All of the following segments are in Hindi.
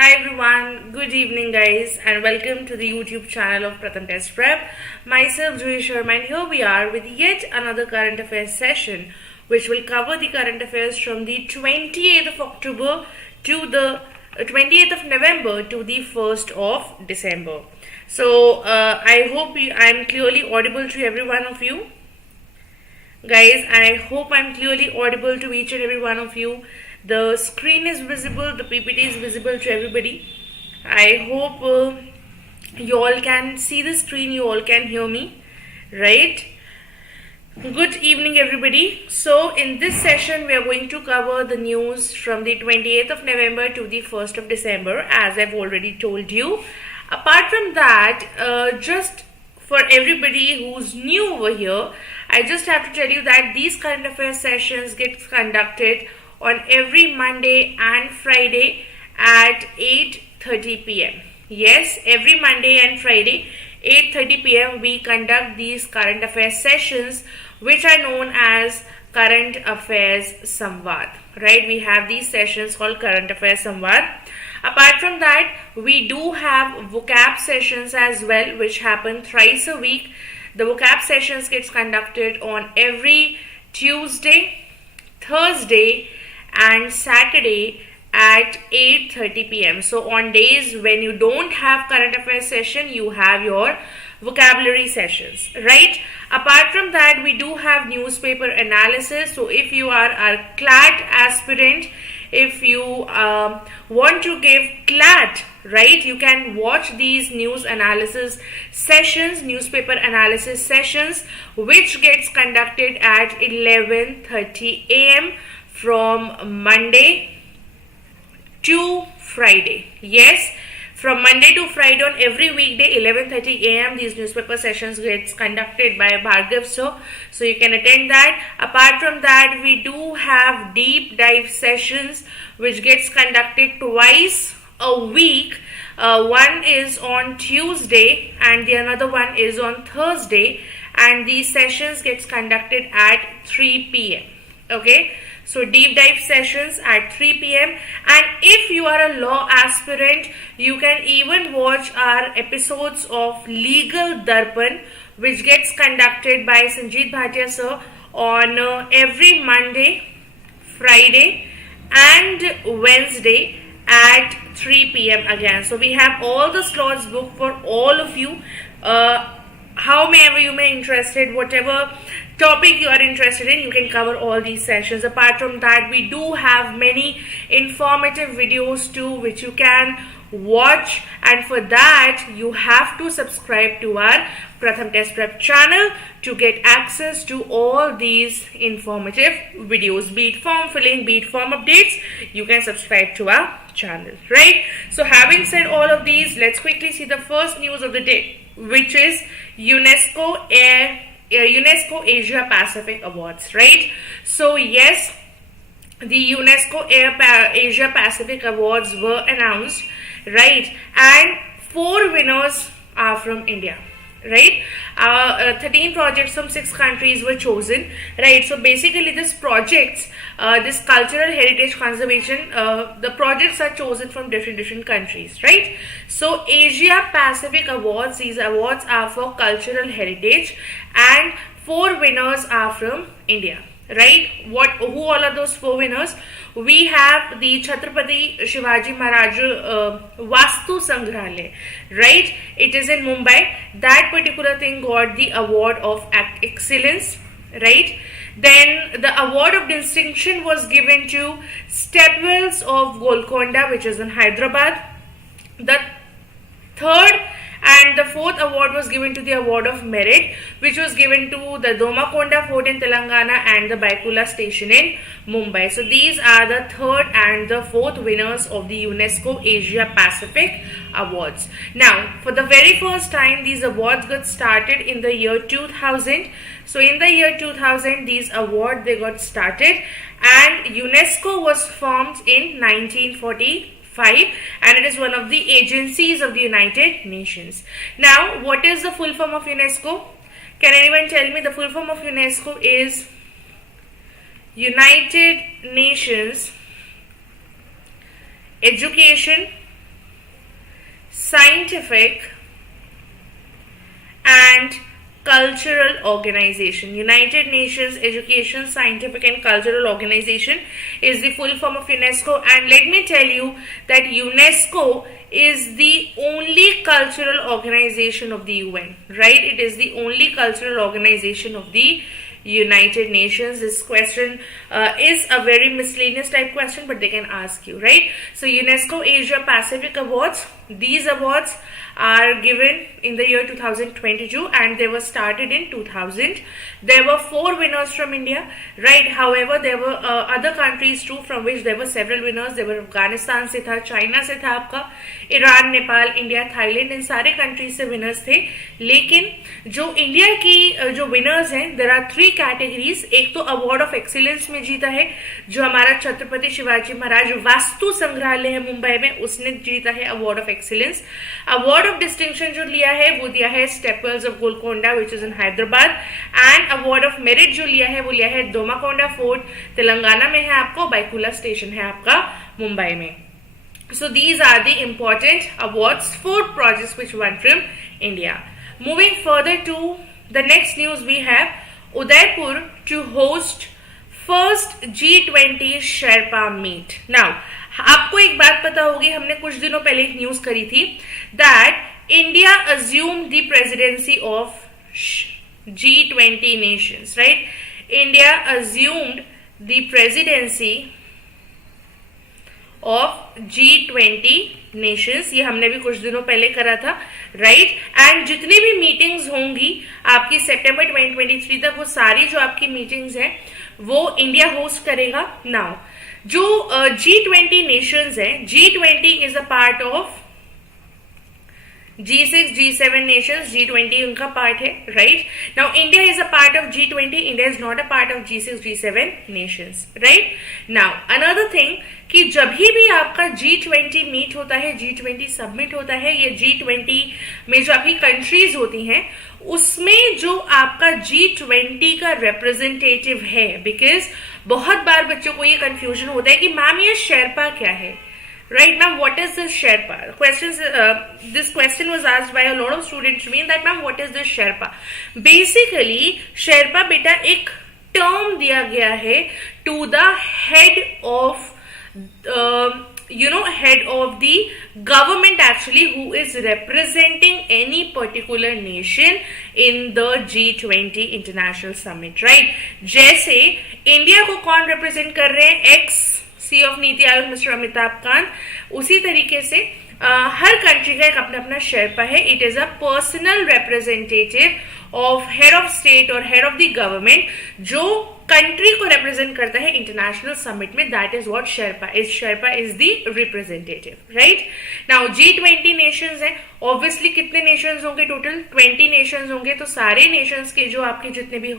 Hi everyone, good evening guys, and welcome to the YouTube channel of PRATHAM Test Prep. Myself Juhi Sharma, and here we are with yet another current affairs session which will cover the current affairs from the 28th of October to the 28th of November to the 1st of December. So I hope I'm clearly audible to every one of you. Guys, I hope I'm clearly audible to each and every one of you. The screen is visible, the PPT is visible to everybody. I hope you all can see the screen, you all can hear me, right? Good evening everybody. So in this session we are going to cover the news from the 28th of November to the 1st of December, as I've already told you. Apart from that, just for everybody who's new over here, I just have to tell you that these current affairs sessions get conducted on every Monday and Friday at 8:30 p.m. Yes, every Monday and Friday 8:30 p.m. we conduct these current affairs sessions, which are known as Current Affairs SAMVAD. Right? We have these sessions called Current Affairs SAMVAD. Apart from that, we do have vocab sessions as well, which happen thrice a week. The vocab sessions gets conducted on every Tuesday, Thursday and Saturday at 8:30 p.m. So on days when you don't have current affairs session, you have your vocabulary sessions, right? Apart from that, we do have newspaper analysis. So if you are a CLAT aspirant, if you want to give CLAT, right, you can watch these news analysis sessions, newspaper analysis sessions, which gets conducted at 11:30 a.m. from Monday to Friday. Yes, from Monday to Friday on every weekday 11:30 a.m. these newspaper sessions gets conducted by Bhargav sir, so you can attend that. Apart from that, we do have deep dive sessions which gets conducted twice a week. One is on Tuesday and the another one is on Thursday, and these sessions gets conducted at 3 p.m. Okay, so deep dive sessions at 3 p.m. and if you are a law aspirant, you can even watch our episodes of Legal Darpan, which gets conducted by Sanjeet Bhatia sir on every Monday, Friday and Wednesday at 3 p.m. again. So we have all the slots booked for all of you. However you may interested, whatever topic you are interested in, you can cover all these sessions. Apart from that, we do have many informative videos too, which you can watch, and for that you have to subscribe to our Pratham Test Prep channel to get access to all these informative videos, be it form filling, be it form updates. You can subscribe to our channel, right? So having said all of these, let's quickly see the first news of the day, which is UNESCO Asia Pacific Awards, right? So yes, the UNESCO Asia Pacific Awards were announced, right? And 4 winners are from India, right? 13 projects from 6 countries were chosen, right? So basically this projects, this cultural heritage conservation, the projects are chosen from different countries, right? So Asia Pacific Awards, these awards are for cultural heritage and 4 winners are from India, right? Who all are those 4 winners? We have the Chhatrapati Shivaji Maharaj Vastu Sangrahalaya, right? It is in Mumbai. That particular thing got the award of excellence, right? Then the award of distinction was given to Stepwells of Golconda, which is in Hyderabad. The third and the 4th award was given to the award of merit, which was given to the Domakonda Fort in Telangana and the Baikula station in Mumbai. So these are the 3rd and the 4th winners of the UNESCO Asia Pacific Awards. Now, for the very first time, these awards got started in the year 2000. So in the year 2000, these awards they got started, and UNESCO was formed in 1940. And it is one of the agencies of the United Nations. Now, what is the full form of UNESCO? Can anyone tell me? The full form of UNESCO is United Nations Education, Scientific and Cultural Organization. United Nations Education, Scientific and Cultural Organization is the full form of UNESCO, and let me tell you that UNESCO is the only cultural organization of the UN, right? It is the only cultural organization of the United Nations. This question is a very miscellaneous type question, but they can ask you, right? So UNESCO Asia Pacific Awards, these awards are given in the year 2022 and they were started in 2000. There were 4 winners from India, right? However, there were other countries too from which there were several winners. There were Afghanistan से था, China से था आपका, ईरान, नेपाल, इंडिया, थाईलैंड, इन सारे कंट्रीज से विनर्स थे. लेकिन जो इंडिया की जो विनर्स हैं, देयर आर 3 कैटेगरीज. एक तो अवार्ड ऑफ एक्सीलेंस में जीता है, जो हमारा छत्रपति शिवाजी महाराज वास्तु संग्रहालय है मुंबई में, उसने जीता है award of excellence. Award of distinction जो लिया है वो दिया है staples of Golconda which is in Hyderabad. And award of merit जो लिया है वो लिया है दोमाकोंडा फोर्ट, तेलंगाना में है आपको, बाइकुला स्टेशन है आपका मुंबई में. So these are the important awards, 4 projects which won from India. Moving further to the next news, we have Udaipur to host first G20 Sherpa meet. Now, आपको एक बात पता होगी, हमने कुछ दिनों पहले एक न्यूज करी थी that India assumed the presidency of G20 nations, right? India assumed the presidency of G20 Nations. ये हमने भी कुछ दिनों पहले करा था, राइट? एंड जितनी भी मीटिंग्स होंगी आपकी सितंबर 2023 तक, वो सारी जो आपकी मीटिंग्स हैं वो इंडिया होस्ट करेगा. नाउ जो G20 नेशंस हैं, G20 is a part of G6, G7 nations. G20 उनका पार्ट है, right? Now India is a part of G20. India is not a part of G6, G7 nations, right? Now another thing कि जब भी आपका G20 मीट होता है, G20 सबमिट होता है, ये G20 में जो आपकी कंट्रीज होती हैं उसमें जो आपका G20 का रिप्रेजेंटेटिव है, बिकॉज बहुत बार बच्चों को ये कंफ्यूजन होता है कि मैम ये शेरपा क्या है. Right, ma'am, what is this Sherpa? This question was asked by a lot of students to me that, ma'am, what is this Sherpa? Basically, Sherpa बेटा एक term दिया गया है to the head of, head of the government actually, who is representing any particular nation in the G20 International Summit, right? जैसे इंडिया को कौन represent कर रहे हैं? सी ऑफ नीति आयोग मिस्टर अमिताभ कांत. उसी तरीके से हर कंट्री का एक अपना अपना शेरपा है. It is a personal representative of head of state और हेड ऑफ द गवर्नमेंट जो कंट्री को रिप्रेजेंट करता है इंटरनेशनल समिट में. That is what Sherpa is. Sherpa is the representative, right? Now G20 Nations हैं, ऑब्वियसली कितने नेशंस होंगे? टोटल 20 नेशंस होंगे. तो सारे नेशंस के जो आपके जितने भी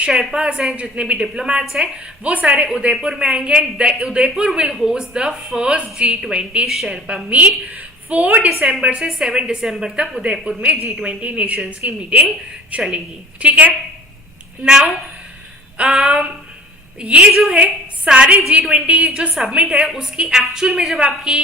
शेरपाज हैं, जितने भी डिप्लोमैट्स हैं, वो सारे उदयपुर में आएंगे. And Udaipur will host the first G20 sherpa meet. 4 दिसंबर से 7 दिसंबर तक उदयपुर में G20 नेशंस की मीटिंग चलेगी, ठीक है? नाउ ये जो है सारे G20 जो सबमिट है उसकी एक्चुअल में जब आपकी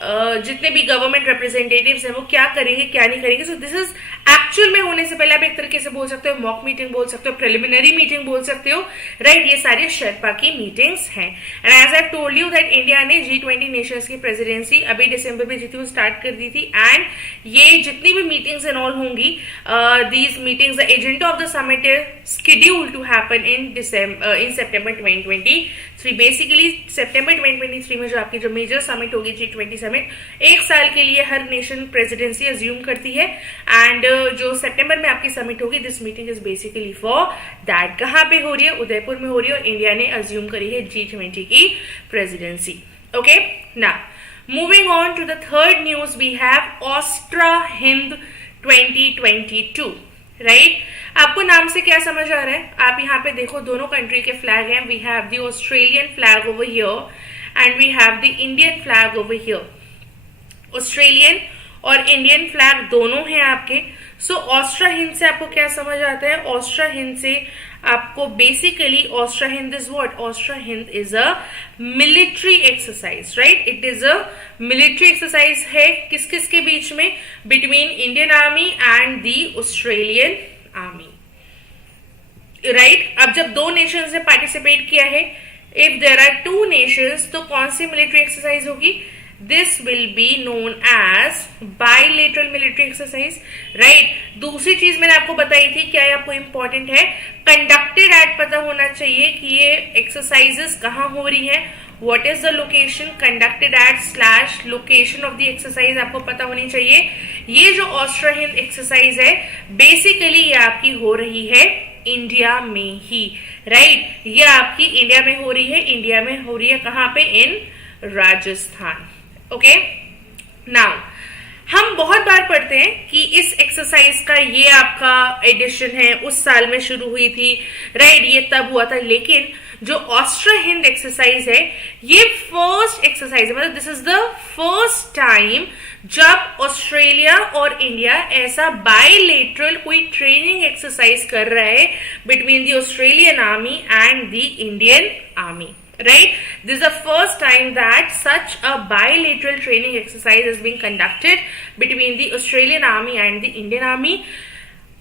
जितने भी गवर्नमेंट रिप्रेजेंटेटिव्स हैं वो क्या करेंगे क्या नहीं करेंगे. सो दिस इज एक्चुअल में होने से पहले आप एक तरीके से बोल सकते हो मॉक मीटिंग बोल सकते हो, प्रिलिमिनरी मीटिंग बोल सकते हो, राइट? ये सारे शेरपा की मीटिंग्स हैं. And as I told you that India ने G20 नेशंस की प्रेसिडेंसी अभी दिसंबर में जितनी स्टार्ट कर दी थी. एंड ये जितनी भी मीटिंग्स एंड ऑल होंगी, these meetings, the agenda of the summit is scheduled to happen in September 2023. Basically सितंबर 2023 में जो आपकी जो मेजर समिट होगी G20 समिट, 1 साल के लिए हर नेशन प्रेसिडेंसी अज्यूम करती है. एंड जो सितंबर में आपकी समिट होगी, this meeting is basically for that. कहाँ पे हो रही है? उदयपुर में हो रही है. और इंडिया ने अज्यूम करी है G20 की presidency. Okay, now moving on to the third news, we have Austra Hind 2022, right? आपको नाम से क्या समझ आ रहा है? आप यहाँ पे देखो, दोनों कंट्री के फ्लैग हैं. We have the Australian flag over here and we have the Indian flag over here. Australian और इंडियन फ्लैग दोनों हैं आपके. सो ऑस्ट्रा हिंद से आपको क्या समझ आता है? ऑस्ट्रा हिंद से आपको basically Austra Hind is what? Austra Hind is a military exercise, right? It is a military exercise है किस किस के बीच में? Between Indian army and the Australian army, right? अब जब दो नेशंस ने पार्टिसिपेट किया है, if there are two nations, तो कौन सी मिलिट्री एक्सरसाइज होगी? This will be known as bilateral military exercise, right? दूसरी चीज मैंने आपको बताई थी, क्या ये आपको इंपॉर्टेंट है? कंडक्टेड एट पता होना चाहिए कि ये एक्सरसाइजेस कहाँ हो रही है, what is the location, conducted at slash location of the exercise आपको पता होनी चाहिए। ये जो ऑस्ट्रा हिंद एक्सरसाइज है बेसिकली ये आपकी हो रही है इंडिया में ही, राइट? ये आपकी इंडिया में हो रही है, इंडिया में हो रही है कहाँ पे? इन राजस्थान, ओके? नाउ हम बहुत बार पढ़ते हैं कि इस एक्सरसाइज का ये आपका एडिशन है, उस साल में शुरू हुई थी, राइट? ये तब हुआ था, लेकिन जो ऑस्ट्रा हिंद एक्सरसाइज है ये फर्स्ट एक्सरसाइज है, मतलब this is the first time जब ऑस्ट्रेलिया और इंडिया ऐसा बायलेटरल कोई ट्रेनिंग एक्सरसाइज कर रहा है between the Australian army and the Indian army, right? This is the first time that such a bilateral training exercise is being conducted between the Australian Army and the Indian Army.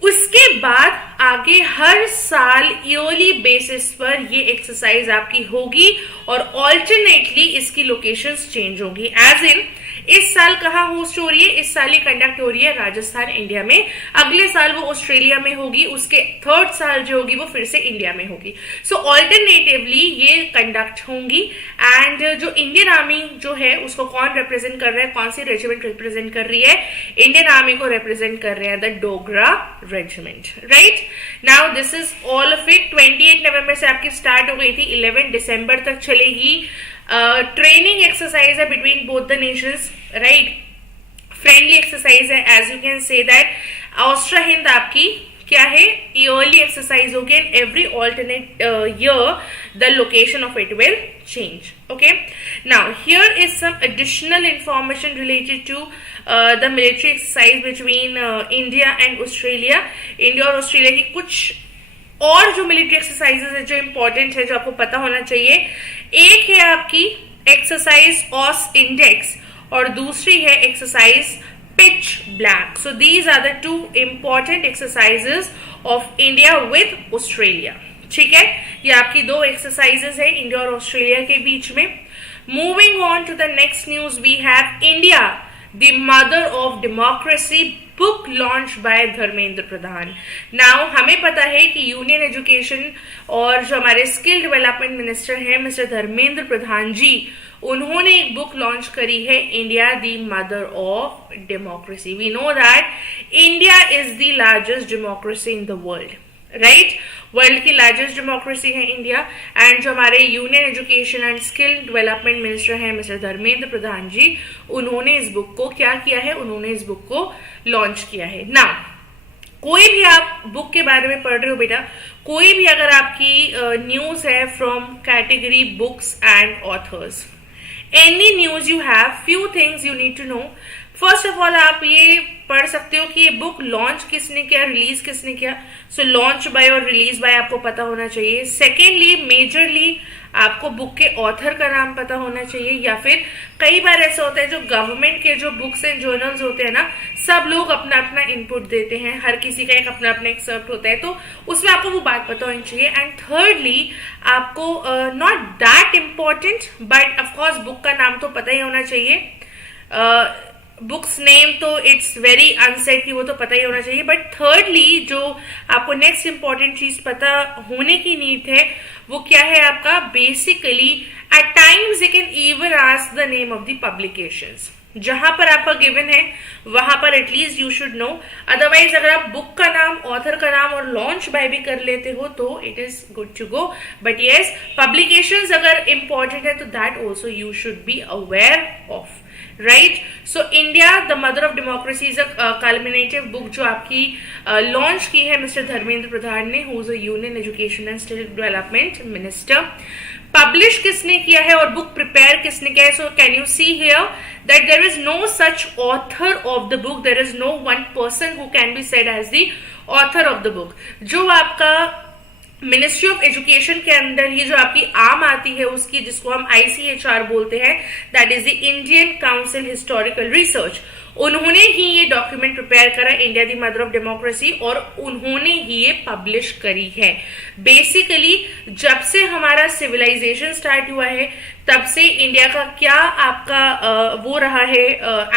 उसके बाद आगे हर साल ईयरली बेसिस पर ये एक्सरसाइज आपकी होगी और ऑल्टरनेटली इसकी लोकेशंस चेंज होंगी। एज इन इस साल कहाँ होस्ट हो रही है? इस साल ये कंडक्ट हो रही है राजस्थान इंडिया में, अगले साल वो ऑस्ट्रेलिया में होगी, उसके थर्ड साल जो होगी वो फिर से इंडिया में होगी। सो ऑल्टरनेटिवली ये कंडक्ट होंगी एंड जो इंडियन आर्मी जो है उसको कौन रिप्रेजेंट कर रहा है, कौन सी रेजिमेंट रिप्रेजेंट कर रही है? इंडियन आर्मी को रिप्रेजेंट कर रहे हैं the Dogra regiment, right? Now this is all of it. 28 नवंबर से आपकी स्टार्ट हो गई थी, 11 दिसंबर तक चलेगी। ट्रेनिंग एक्सरसाइज है between both the nations, right? Friendly exercise है, as you can say that. Austra Hind आपकी क्या है? ईयरली एक्सरसाइज होगी and every alternate year the location of it will change, okay? Now here is some additional information related to the military exercise between India and Australia. India और ऑस्ट्रेलिया की कुछ और जो मिलिट्री एक्सरसाइजेस है जो इंपॉर्टेंट है, जो आपको पता होना चाहिए। एक है आपकी एक्सरसाइज ऑस इंडेक्स और दूसरी है exercise pitch black. So these are the two important exercises of India with Australia, ठीक है? ये आपकी दो एक्सरसाइजेस है इंडिया और ऑस्ट्रेलिया के बीच में। Moving on to the next news, we have India the mother of democracy book launch by Dharmendra Pradhan. Now हमें पता है कि यूनियन एजुकेशन और जो हमारे स्किल डेवलपमेंट मिनिस्टर हैं मिस्टर धर्मेंद्र प्रधान जी, उन्होंने एक बुक लॉन्च करी है, India the mother of democracy. We know that India is the largest democracy in the world, right? World की लार्जेस्ट डेमोक्रेसी है इंडिया एंड जो हमारे union education and skill development minister हैं मिस्टर धर्मेंद्र प्रधान जी, उन्होंने इस बुक को क्या किया है? उन्होंने इस बुक को लॉन्च किया है। ना कोई भी आप बुक के बारे में पढ़ रहे हो बेटा, कोई भी अगर आपकी न्यूज है from category books and authors, any news you have, few things you need to know. First of all आप ये पढ़ सकते हो कि ये बुक लॉन्च किसने किया, रिलीज किसने किया। सो लॉन्च बाय और रिलीज बाय आपको पता होना चाहिए। सेकेंडली मेजरली आपको बुक के ऑथर का नाम पता होना चाहिए, या फिर कई बार ऐसा होता है जो गवर्नमेंट के जो बुक्स एंड जर्नल्स होते हैं ना, सब लोग अपना अपना इनपुट देते हैं, हर किसी का एक अपना अपना एक्सर्प्ट होता है, तो उसमें आपको वो बात पता होनी चाहिए। एंड थर्डली आपको not that important but of course book का नाम तो पता ही होना चाहिए। बुक्स नेम तो इट्स वेरी अनसेट कि वो तो पता ही होना चाहिए, बट थर्डली जो आपको नेक्स्ट इंपॉर्टेंट चीज पता होने की नीड है वो क्या है आपका? Basically at times you can even ask the name of the publications. जहां पर आपका गिवन है वहां पर at least you should know, otherwise अगर आप बुक का नाम, ऑथर का नाम और लॉन्च बाय भी कर लेते हो तो it is good to go. But yes, publications अगर इंपॉर्टेंट है तो that also you should be aware of, right? So India the mother of democracy is a cumulative book जो आपकी लॉन्च की है मिस्टर धर्मेंद्र प्रधान ने, who is a union education and skill development minister. Publish किसने किया है और बुक प्रिपेयर किसने किया है? So can you see here that there is no such author of the book, there is no one person who can be said as the author of the book. जो आपका मिनिस्ट्री ऑफ एजुकेशन के अंदर ये जो आपकी आम आती है उसकी, जिसको हम ICHR बोलते हैं, that is the Indian council historical research, उन्होंने ही ये डॉक्यूमेंट प्रिपेयर करा, India the mother of democracy, और उन्होंने ही ये पब्लिश करी है. बेसिकली जब से हमारा सिविलाइजेशन स्टार्ट हुआ है तब से इंडिया का क्या आपका वो रहा है,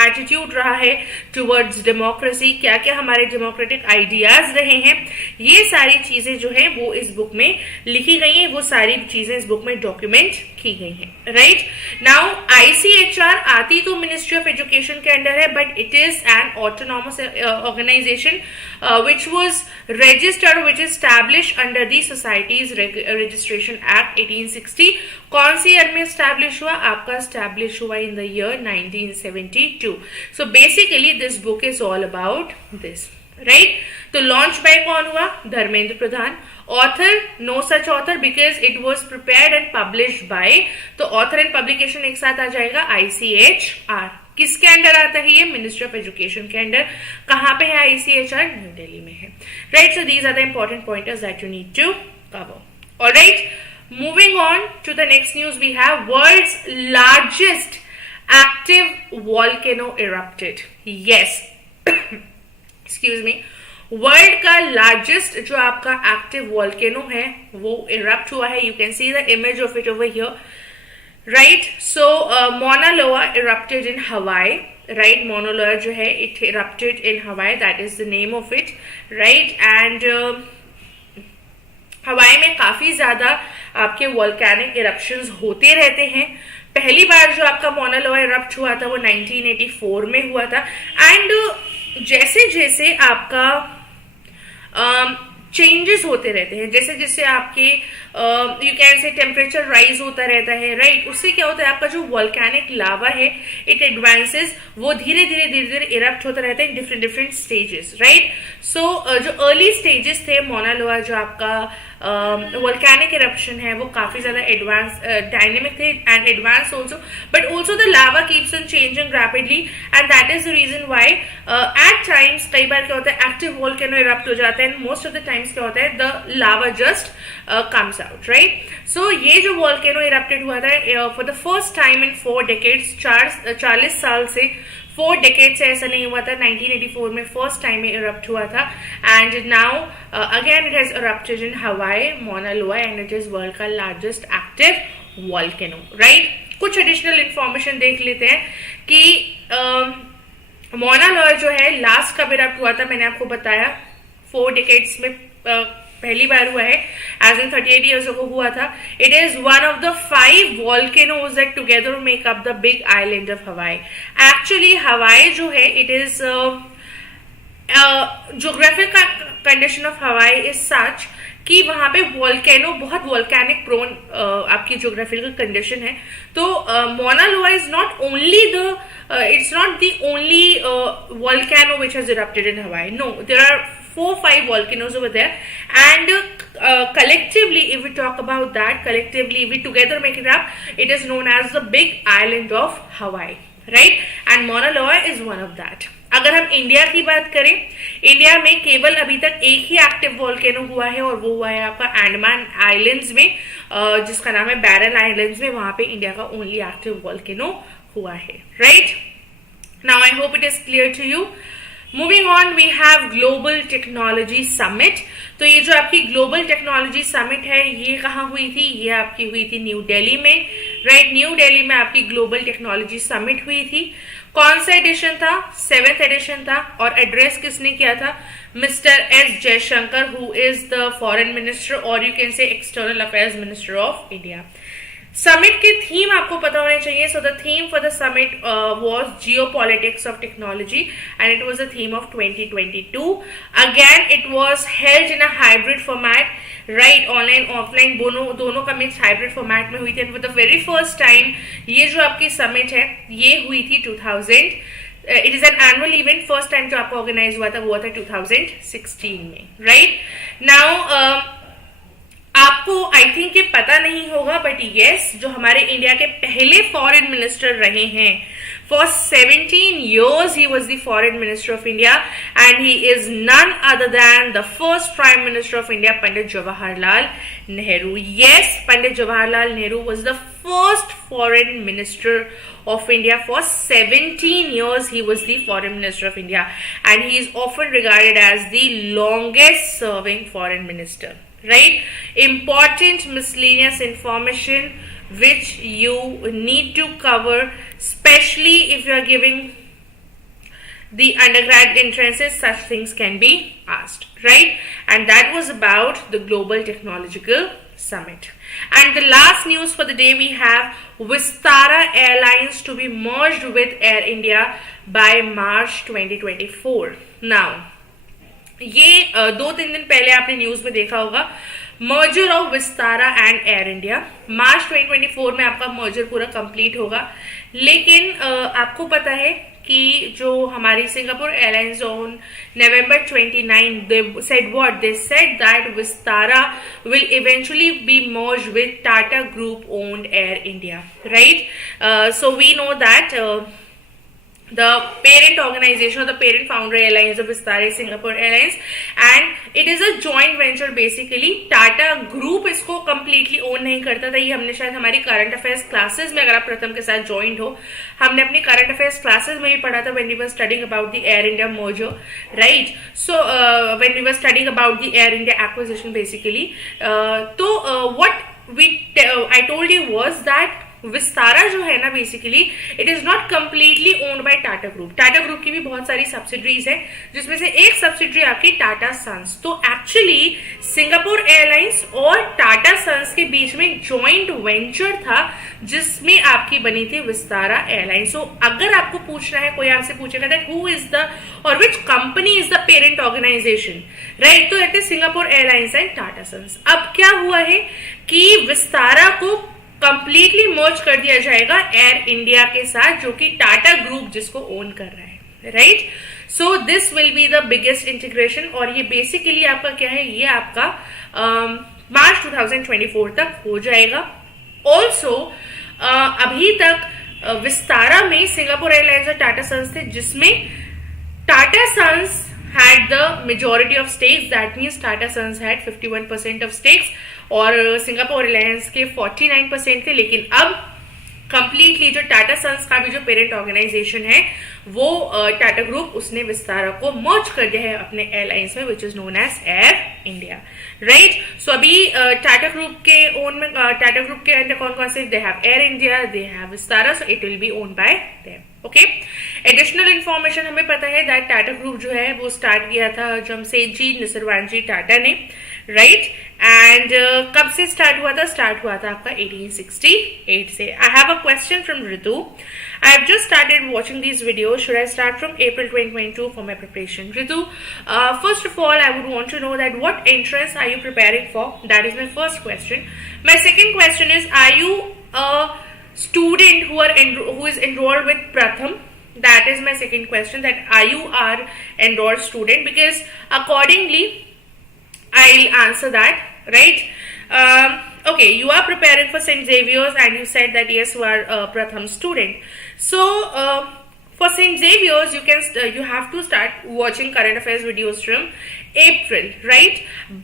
एटीट्यूड रहा है टुवर्ड्स डेमोक्रेसी, क्या क्या हमारे डेमोक्रेटिक आइडियाज रहे हैं, ये सारी चीजें जो है वो इस बुक में लिखी गई हैं, वो सारी चीजें इस बुक में डॉक्यूमेंट की गई हैं. राइट नाउ ICHR आती तो मिनिस्ट्री ऑफ एजुकेशन के अंडर है, but it is an autonomous organisation which was registered, which is established under the Societies Registration Act 1860. कौन सी ईयर में स्टैब्लिश हुआ? आपका स्टैब्लिश हुआ in the year 1972. So basically this book is all about this, right? तो लॉन्च बाय कौन हुआ? Dharmendra Pradhan. Author, no such author because it was prepared and published by, तो ऑथर एंड पब्लिकेशन एक साथ आ जाएगा ICHR. किसके अंडर आता है ये? मिनिस्ट्री ऑफ एजुकेशन के अंडर. कहां पे है ICHR? न्यू दिल्ली में है. Right, so these are the important pointers that you need to cover. Alright, moving on to the next news, we have world's largest active volcano erupted. Yes, excuse me, world का लार्जेस्ट जो आपका एक्टिव वॉल्केनो है वो इरप्ट हुआ है. You can see the image of it over here. Right, so Mauna Loa erupted in Hawaii. Right, Mauna Loa जो है it erupted in Hawaii. That is the name of it. Right, and हवाई में काफी ज्यादा आपके वोल्केनिक इरप्शंस होते रहते हैं. पहली बार जो आपका Mauna Loa इरप्ट हुआ था वो 1984 में हुआ था. एंड जैसे जैसे आपका चेंजेस होते रहते हैं, जैसे जैसे आपके यू कैन से टेम्परेचर राइज होता रहता है, राइट, उससे क्या होता है आपका जो वॉल्केनिक लावा है इट एडवांसेस, वो धीरे धीरे इरप्ट होता रहता है in different different stages. Right, so जो अर्ली स्टेजेस थे Mauna Loa जो आपका वॉल्केनिक इरप्शन है वो काफी ज्यादा एडवांस डायनेमिक थे and advance also, but also the lava keeps on changing rapidly and that is the reason why at times कई बार क्या होता है एक्टिव वॉल्केनो इरप्ट हो जाता है, मोस्ट ऑफ द टाइम्स क्या होता है the lava just comes out. Right, so ये जो वॉल्केनो इरप्टेड हुआ था for the first time in 4 decades, 40 साल से 4 डेकेड से ऐसा नहीं हुआ था. 1984 में फर्स्ट टाइम इरप्ट हुआ था and now again it has erupted इन हवाई, Mauna Loa, and it is world का लार्जेस्ट एक्टिव वॉल्केनो. राइट, कुछ एडिशनल इंफॉर्मेशन देख लेते हैं कि Mauna Loa जो है लास्ट कब इरप्ट हुआ था. मैंने आपको बताया 4 डेकेड्स में पहली बार हुआ है, एज इन 38 ईयर्स को हुआ था. It is one of the 5 volcanoes that together make up the big island of हवाई. एक्चुअली हवाई जो है it is geographic condition of हवाई इज सच कि वहां पे वॉल्केनो बहुत वॉल्केनिक प्रोन आपकी ज्योग्राफिकल कंडीशन है. तो Mauna Loa is not only the it's not the only volcano which has erupted in Hawaii. No, there are 4-5 volcanoes over there, and collectively, if we talk about that, collectively we together make it up, it is known as the big island of Hawaii, right? And Mauna Loa is one of that. अगर हम इंडिया की बात करें, इंडिया में केवल अभी तक एक ही एक्टिव वॉल्केनो हुआ है और वो हुआ है आपका अंडमान आइलैंड्स में, जिसका नाम है बैरल आइलैंड्स में. वहां पे इंडिया का ओनली एक्टिव वॉल्केनो हुआ है. Right, now I hope it is clear to you. Moving on, we have global technology summit. तो ये जो आपकी ग्लोबल टेक्नोलॉजी समिट है ये कहाँ हुई थी? ये आपकी हुई थी न्यू दिल्ली में. राइट, न्यू दिल्ली में आपकी ग्लोबल टेक्नोलॉजी समिट हुई थी. कौन सा एडिशन था? 7th एडिशन था. और एड्रेस किसने किया था? Mister S Jaishankar, who is the foreign minister और you can say external affairs minister of India. Summit के थीम आपको पता होने चाहिए. So the theme for the summit was geopolitics of technology and it was the theme of 2022. Again it was held in a hybrid format. Right, online offline दोनों का मिक्स हाइब्रिड फॉर्मेट में हुई थी. And for the very first time ये जो आपकी समिट है ये हुई थी 2000. It is an annual event. First time जो आपका ऑर्गेनाइज हुआ था वो था 2016 में. राइट, नाउ आपको आई थिंक ये पता नहीं होगा, बट यस, जो हमारे इंडिया के पहले फॉरेन मिनिस्टर रहे हैं, for 17 years he was the foreign minister of India, and he is none other than the first prime minister of India, Pandit Jawaharlal Nehru. Yes, Pandit Jawaharlal Nehru was the first foreign minister of India. For 17 years he was the foreign minister of India, and he is often regarded as the longest serving foreign minister, right? Important miscellaneous information which you need to cover, especially if you are giving the undergrad entrances. Such things can be asked, right? And that was about the Global Technological Summit. And the last news for the day, we have Vistara Airlines to be merged with Air India by March 2024. Now, ये 2-3 दिन पहले आपने न्यूज में देखा होगा, merger of Vistara and Air India. मार्च 2024 में आपका मर्जर पूरा कंप्लीट होगा, लेकिन आपको पता है कि जो हमारी Singapore airlines on November 29, they said what? They said that Vistara will eventually be merged with Tata Group owned Air India, right? So we know that the parent organization or the parent founder airlines of Vistara is Singapore Airlines, and it is a joint venture basically. Tata Group इसको completely own नहीं करता था। ये हमने शायद हमारी current affairs classes में, अगर आप प्रथम के साथ joined हो, हमने अपनी current affairs classes में भी पढ़ा था when we were studying about the Air India merger, right? So when we were studying about the Air India acquisition basically, what I told you was that Vistara जो है ना, basically it is not completely owned by Tata group. Tata group की भी बहुत सारी सब्सिडरीज है, जिसमें से एक सब्सिडरी आपकी टाटा सन्स। तो एक्चुअली सिंगापुर एयरलाइंस और टाटा सन्स के बीच में एक जॉइंट वेंचर था, जिसमें आपकी बनी थी विस्तारा एयरलाइंस। तो अगर आपको पूछना है, कोई आपसे पूछेगा दैट हु इज द और which company is the parent organisation, right, तो it is Singapore airlines and Tata Sons. अब क्या हुआ है कि विस्तारा को कंप्लीटली मर्ज कर दिया जाएगा एयर इंडिया के साथ, जो कि टाटा ग्रुप जिसको ओन कर रहा है, right? So this will be the biggest integration, और ये बेसिकली आपका क्या है, ये आपका मार्च 2024 तक हो जाएगा। ऑल्सो अभी तक विस्तारा में सिंगापुर एयरलाइंस और टाटा सन्स थे, जिसमें Tata Sons had the majority of stakes, that means Tata Sons had 51% of stakes और सिंगापुर एयरलाइंस के 49% थे। लेकिन अब कंप्लीटली जो टाटा सन्स का भी जो पेरेंट ऑर्गेनाइजेशन है, वो टाटा ग्रुप, उसने विस्तारा को मर्ज कर दिया है अपने एयरलाइंस में, which is known as Air India, right? So अभी टाटा ग्रुप के ओन में, टाटा ग्रुप के अंदर कौन कौन से, they have air India, they have Vistara, so it will be own by them, okay? Additional information हमें पता है दैट टाटा ग्रुप जो है वो स्टार्ट किया था जमशेदजी निसरवानजी टाटा ने, राइट? एंड कब से स्टार्ट हुआ था? स्टार्ट हुआ था आपका 1868 से। I have a question from Ritu. I have just started watching these videos, should I start from April 2022 for my preparation? Ritu, first of all I would want to know that what entrance are you preparing for? That is my first question. My second question is, are you a student who is enrolled with Pratham? That is my second question, that are you enrolled student? Because accordingly I'll answer that, right? Okay, you are preparing for St. Xavier's and you said that yes, you are a Pratham student. So for St. Xavier's, you have to start watching current affairs videos from April, right?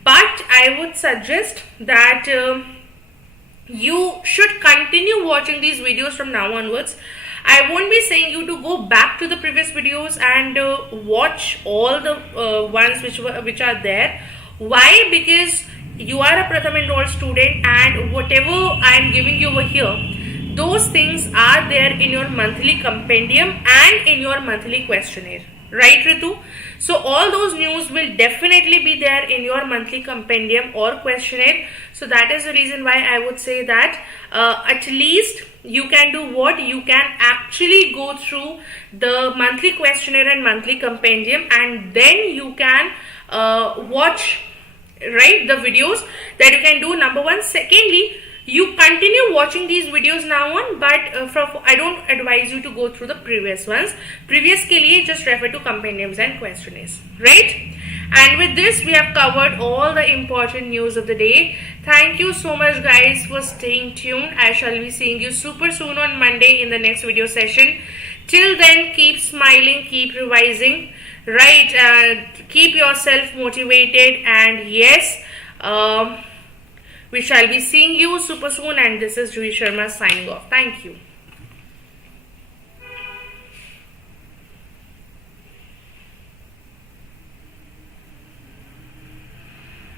But I would suggest that you should continue watching these videos from now onwards. I won't be saying you to go back to the previous videos and watch all the ones which are there. Why? Because you are a Pratham enrolled student, and whatever I am giving you over here, those things are there in your monthly compendium and in your monthly questionnaire, right, Ritu? So all those news will definitely be there in your monthly compendium or questionnaire. So that is the reason why I would say that at least you can do what? You can actually go through the monthly questionnaire and monthly compendium, and then you can watch, right, the videos that you can do, number one. Secondly, you continue watching these videos now on, but I don't advise you to go through the previous ones. Previous के लिए just refer to compendiums and questionnaires, right? And with this, we have covered all the important news of the day. Thank you so much guys for staying tuned. I shall be seeing you super soon on Monday in the next video session. Till then, keep smiling, keep revising, right? Keep yourself motivated, and yes, we shall be seeing you super soon. And this is Juhi Sharma signing off. Thank you.